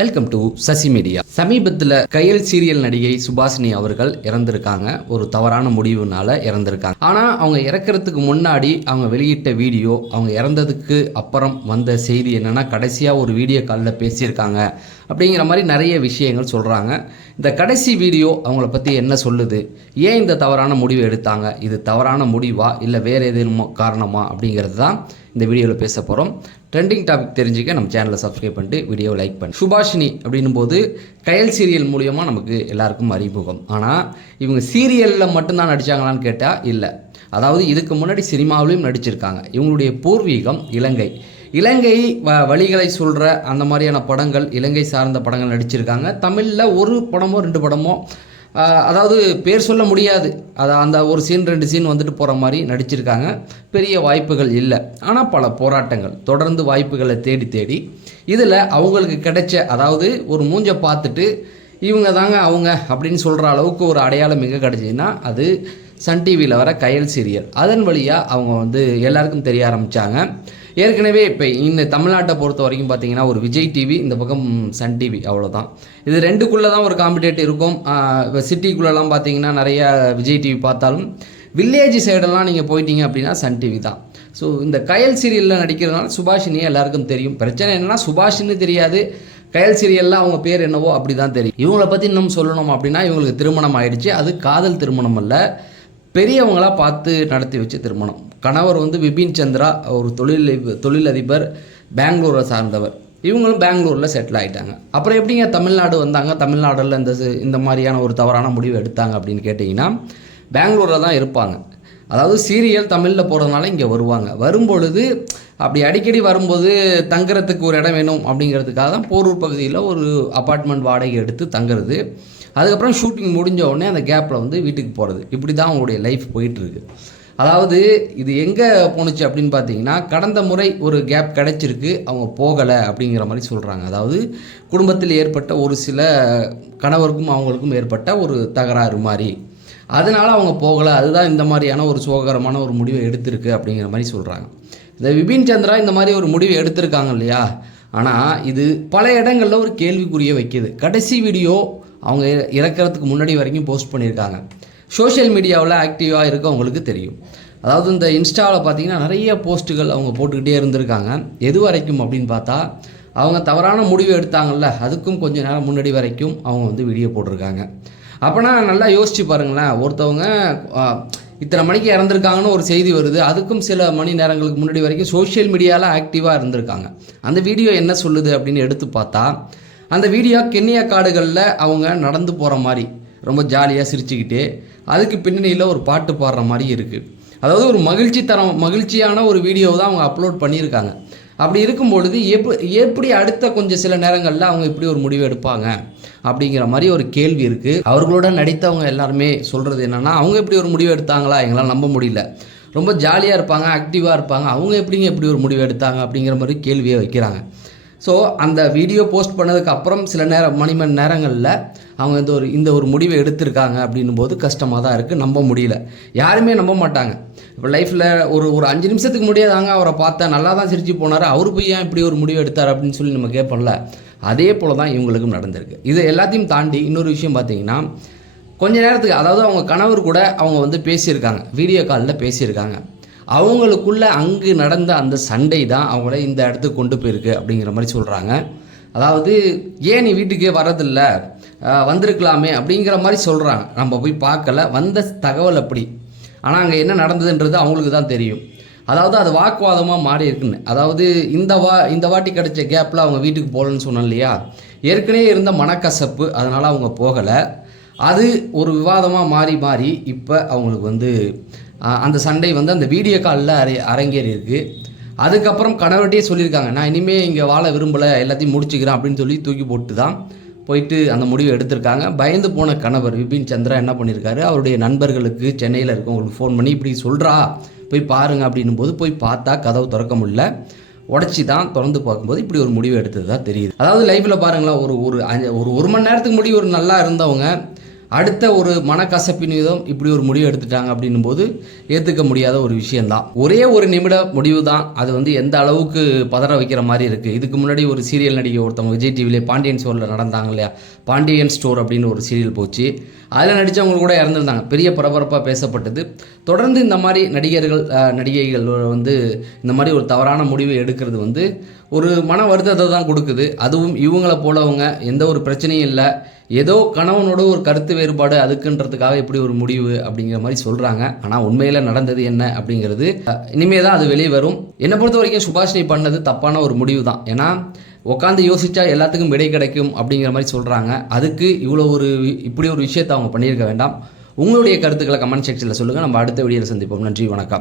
Welcome to Sasi media. சமீபத்தில் கையல் serial நடிகை சுபாஷினி அவர்கள் இறந்திருக்காங்க. ஒரு தவறான முடிவுனால இறந்திருக்காங்க. ஆனால் அவங்க இறக்கிறதுக்கு முன்னாடி அவங்க வெளியிட்ட வீடியோ, அவங்க இறந்ததுக்கு அப்புறம் வந்த செய்தி என்னன்னா, கடைசியாக ஒரு வீடியோ காலில் பேசியிருக்காங்க அப்படிங்கிற மாதிரி நிறைய விஷயங்கள் சொல்கிறாங்க. இந்த கடைசி வீடியோ அவங்கள பற்றி என்ன சொல்லுது, ஏன் இந்த தவறான முடிவு எடுத்தாங்க, இது தவறான முடிவா இல்லை வேறு எதுவும் காரணமா அப்படிங்கிறது தான் இந்த வீடியோவில் பேச போகிறோம். ட்ரெண்டிங் டாபிக் தெரிஞ்சுக்க நம்ம சேனலை சப்ஸ்கிரைப் பண்ணிட்டு வீடியோவை லைக் பண்ணி. சுபாஷினி அப்படின்னும் போது கயல் சீரியல் மூலியமாக நமக்கு எல்லாருக்கும் அறிமுகம். ஆனால் இவங்க சீரியலில் மட்டும்தான் நடித்தாங்களான்னு கேட்டால் இல்லை. அதாவது இதுக்கு முன்னாடி சினிமாவிலையும் நடிச்சிருக்காங்க. இவங்களுடைய பூர்வீகம் இலங்கை வழிகளை சொல்கிற அந்த மாதிரியான படங்கள், இலங்கை சார்ந்த படங்கள் நடிச்சிருக்காங்க. தமிழில் ஒரு படமோ 2 படமோ, அதாவது பேர் சொல்ல முடியாது, அந்த ஒரு சீன் 2 சீன் வந்துட்டு போகிற மாதிரி நடிச்சிருக்காங்க. பெரிய வாய்ப்புகள் இல்லை. ஆனால் பல போராட்டங்கள், தொடர்ந்து வாய்ப்புகளை தேடி இதில் அவங்களுக்கு கிடைச்ச, அதாவது ஒரு மூஞ்சை பார்த்துட்டு இவங்க தாங்க அவங்க அப்படின்னு சொல்கிற அளவுக்கு ஒரு அடையாளம் எங்கே கிடைச்சிதுன்னா, அது சன் டிவியில் வர கயல் சீரியல். அதன் வழியாக அவங்க எல்லாருக்கும் தெரிய ஆரம்பித்தாங்க. ஏற்கனவே இப்போ இந்த தமிழ்நாட்டை பொறுத்த வரைக்கும் பார்த்தீங்கன்னா, ஒரு விஜய் டிவி, இந்த பக்கம் சன் டிவி, அவ்வளோதான். இது ரெண்டுக்குள்ளே தான் ஒரு காம்படேட் இருக்கும். இப்போ சிட்டிக்குள்ளெல்லாம் பார்த்தீங்கன்னா நிறைய விஜய் டிவி பார்த்தாலும், வில்லேஜ் சைடெல்லாம் நீங்கள் போயிட்டீங்க அப்படின்னா சன் டிவி தான். ஸோ இந்த கயல் சீரியலில் நடிக்கிறதுனால சுபாஷினியை எல்லாருக்கும் தெரியும். பிரச்சனை என்னென்னா, சுபாஷினி தெரியாது, கயல் சீரியலில் அவங்க பேர் என்னவோ அப்படி தான் தெரியும். இவங்களை பற்றி இன்னும் சொல்லணும் அப்படின்னா, இவங்களுக்கு திருமணம் ஆயிடுச்சு. அது காதல் திருமணம் அல்ல, பெரியவங்களாக பார்த்து நடத்தி வச்ச திருமணம். கணவர் விபின் சந்திரா, ஒரு தொழிலதிபர், பெங்களூரை சார்ந்தவர். இவங்களும் பெங்களூரில் செட்டில் ஆகிட்டாங்க. அப்புறம் எப்படிங்க தமிழ்நாடு வந்தாங்க, தமிழ்நாடில் இந்த மாதிரியான ஒரு தவறான முடிவு எடுத்தாங்க அப்படின்னு கேட்டிங்கன்னா, பெங்களூரில் தான் இருப்பாங்க. அதாவது சீரியல் தமிழில் போகிறதுனால இங்கே வருவாங்க. வரும்பொழுது அப்படி அடிக்கடி வரும்போது தங்குறதுக்கு ஒரு இடம் வேணும் அப்படிங்கிறதுக்காக தான் போரூர் பகுதியில் ஒரு அப்பார்ட்மெண்ட் வாடகை எடுத்து தங்குறது. அதுக்கப்புறம் ஷூட்டிங் முடிஞ்ச உடனே அந்த கேப்பில் வீட்டுக்கு போகிறது. இப்படி தான் அவங்களுடைய லைஃப் போயிட்டுருக்கு. அதாவது இது எங்கே போணுச்சு அப்படின்னு பார்த்தீங்கன்னா, கடந்த முறை ஒரு கேப் கிடச்சிருக்கு, அவங்க போகலை அப்படிங்கிற மாதிரி சொல்கிறாங்க. அதாவது குடும்பத்தில் ஏற்பட்ட ஒரு சில கணவருக்கும் அவங்களுக்கும் ஏற்பட்ட ஒரு தகராறு மாதிரி, அதனால் அவங்க போகலை. அதுதான் இந்த மாதிரியான ஒரு சோகரமான ஒரு முடிவை எடுத்திருக்கு அப்படிங்கிற மாதிரி சொல்கிறாங்க. இந்த விபின் சந்திரா இந்த மாதிரி ஒரு முடிவை எடுத்திருக்காங்க இல்லையா. ஆனால் இது பல இடங்களில் ஒரு கேள்விக்குறிய வைக்கிது. கடைசி வீடியோ அவங்க இறக்கிறதுக்கு முன்னாடி வரைக்கும் போஸ்ட் பண்ணியிருக்காங்க. சோஷியல் மீடியாவில் ஆக்டிவாக இருக்கவங்களுக்கு தெரியும். அதாவது இந்த இன்ஸ்டாவில் பார்த்தீங்கன்னா நிறைய போஸ்ட்டுகள் அவங்க போட்டுக்கிட்டே இருந்திருக்காங்க. எது வரைக்கும் அப்படின்னு பார்த்தா, அவங்க தவறான முடிவு எடுத்தாங்கல்ல, அதுக்கும் கொஞ்சம் நேரம் முன்னாடி வரைக்கும் அவங்க வீடியோ போட்டிருக்காங்க. அப்போனா நல்லா யோசிச்சு பாருங்களேன். ஒருத்தவங்க இத்தனை மணிக்கு இறந்துருக்காங்கன்னு ஒரு செய்தி வருது, அதுக்கும் சில மணி நேரங்களுக்கு முன்னாடி வரைக்கும் சோஷியல் மீடியாவில் ஆக்டிவாக இருந்திருக்காங்க. அந்த வீடியோ என்ன சொல்லுது அப்படின்னு எடுத்து பார்த்தா, அந்த வீடியோ கென்யா காடுகளில் அவங்க நடந்து போகிற மாதிரி ரொம்ப ஜாலியாக சிரிச்சுக்கிட்டே, அதுக்கு பின்னணியில் ஒரு பாட்டு பாடுற மாதிரி இருக்குது. அதாவது ஒரு மகிழ்ச்சியான ஒரு வீடியோ தான் அவங்க அப்லோட் பண்ணியிருக்காங்க. அப்படி இருக்கும்பொழுது எப்படி அடுத்த கொஞ்சம் சில நேரங்களில் அவங்க இப்படி ஒரு முடிவு எடுப்பாங்க அப்படிங்கிற மாதிரி ஒரு கேள்வி இருக்குது. அவர்களோட நடித்தவங்க எல்லாருமே சொல்கிறது என்னென்னா, அவங்க எப்படி ஒரு முடிவு எடுத்தாங்களா, எங்களால் நம்ப முடியல, ரொம்ப ஜாலியாக இருப்பாங்க, ஆக்டிவாக இருப்பாங்க, அவங்க எப்படி ஒரு முடிவு எடுத்தாங்க அப்படிங்கிற மாதிரி கேள்வியை வைக்கிறாங்க. ஸோ அந்த வீடியோ போஸ்ட் பண்ணதுக்கு அப்புறம் சில மணி நேரங்களில் அவங்க இந்த ஒரு முடிவை எடுத்திருக்காங்க அப்படின்னும் போது கஷ்டமாக தான் இருக்குது. நம்ப முடியல, யாருமே நம்ப மாட்டாங்க. இப்போ லைஃப்பில் ஒரு 5 நிமிஷத்துக்கு முடியாதாங்க அவரை பார்த்தேன், நல்லா தான் சிரிச்சு போனார், அவரு போய் ஏன் இப்படி ஒரு முடிவு எடுத்தார் அப்படின்னு சொல்லி நம்ம கேட்போம்ல. அதே போல் தான் இவங்களுக்கும் நடந்திருக்கு. இது எல்லாத்தையும் தாண்டி இன்னொரு விஷயம் பார்த்தீங்கன்னா, கொஞ்ச நேரத்துக்கு, அதாவது அவங்க கணவர் கூட அவங்க பேசியிருக்காங்க, வீடியோ காலில் பேசியிருக்காங்க. அவங்களுக்குள்ள அங்கு நடந்த அந்த சண்டை தான் அவங்கள இந்த இடத்துக்கு கொண்டு போயிருக்கு அப்படிங்கிற மாதிரி சொல்கிறாங்க. அதாவது ஏன் நீ வீட்டுக்கே வரதில்ல, வந்திருக்கலாமே அப்படிங்கிற மாதிரி சொல்கிறாங்க. நம்ம போய் பார்க்கல, வந்த தகவல் அப்படி. ஆனால் அங்கே என்ன நடந்ததுன்றது அவங்களுக்கு தான் தெரியும். அதாவது அது வாக்குவாதமாக மாறி இருக்குன்னு. அதாவது இந்த வாட்டி கிடைச்ச கேப்பில் அவங்க வீட்டுக்கு போகலன்னு சொன்னோம் இல்லையா, ஏற்கனவே இருந்த மனக்கசப்பு, அதனால் அவங்க போகலை. அது ஒரு விவாதமாக மாறி இப்போ அவங்களுக்கு அந்த சண்டை அந்த வீடியோ காலில் அரங்கேறி இருக்குது. அதுக்கப்புறம் கணவர்கிட்டே சொல்லியிருக்காங்க, நான் இனிமேல் இங்கே வாழ விரும்பலை, எல்லாத்தையும் முடிச்சுக்கிறேன் அப்படின்னு சொல்லி தூக்கி போட்டு தான் போயிட்டு அந்த முடிவை எடுத்திருக்காங்க. பயந்து போன கணவர் விபின் சந்திரா என்ன பண்ணியிருக்காரு, அவருடைய நண்பர்களுக்கு சென்னையில் இருக்கவங்களுக்கு ஃபோன் பண்ணி இப்படி சொல்கிறா, போய் பாருங்க அப்படின்னும் போது போய் பார்த்தா கதவு திறக்க முடியல, உடச்சி தான் திறந்து பார்க்கும்போது இப்படி ஒரு முடிவு எடுத்தது தான் தெரியுது. அதாவது லைஃப்பில் பாருங்களேன், ஒரு மணி நேரத்துக்கு முன்னாடி ஒரு நல்லா இருந்தவங்க அடுத்த ஒரு மனக்கசப்பின் விதம் இப்படி ஒரு முடிவு எடுத்துட்டாங்க அப்படின்னும் போது ஏற்றுக்க முடியாத ஒரு விஷயம்தான். ஒரே ஒரு நிமிட முடிவு தான், அது வந்து எந்த அளவுக்கு பதற வைக்கிற மாதிரி இருக்குது. இதுக்கு முன்னாடி ஒரு சீரியல் நடிகை ஒருத்தவங்க விஜய் டிவிலே பாண்டியன் ஸ்டோரில் நடந்தாங்க இல்லையா, பாண்டியன் ஸ்டோர் அப்படின்னு ஒரு சீரியல் போச்சு. அதில் நடித்தவங்க கூட இறந்துருந்தாங்க, பெரிய பரபரப்பாக பேசப்பட்டது. தொடர்ந்து இந்த மாதிரி நடிகர்கள் நடிகைகள் வந்து இந்த மாதிரி ஒரு தவறான முடிவை எடுக்கிறது வந்து ஒரு மன வருத்தத்தை தான் கொடுக்குது. அதுவும் இவங்கள போலவங்க எந்த ஒரு பிரச்சனையும் இல்லை, ஏதோ கணவனோட ஒரு கருத்து வேறுபாடு அதுக்குன்றதுக்காக எப்படி ஒரு முடிவு அப்படிங்கிற மாதிரி சொல்கிறாங்க. ஆனால் உண்மையில் நடந்தது என்ன அப்படிங்கிறது இனிமே தான் அது வெளியே வரும். என்னை பொறுத்த வரைக்கும் சுபாஷினி பண்ணது தப்பான ஒரு முடிவு தான். ஏன்னா உட்காந்து யோசிச்சா எல்லாத்துக்கும் விடை கிடைக்கும் அப்படிங்கிற மாதிரி சொல்கிறாங்க. அதுக்கு இப்படி ஒரு விஷயத்தை அவங்க பண்ணியிருக்க வேண்டாம். உங்களுடைய கருத்துக்களை கமெண்ட் செக்ஷனில் சொல்லுங்கள். நம்ம அடுத்த வீடியோவில் சந்திப்போம். நன்றி, வணக்கம்.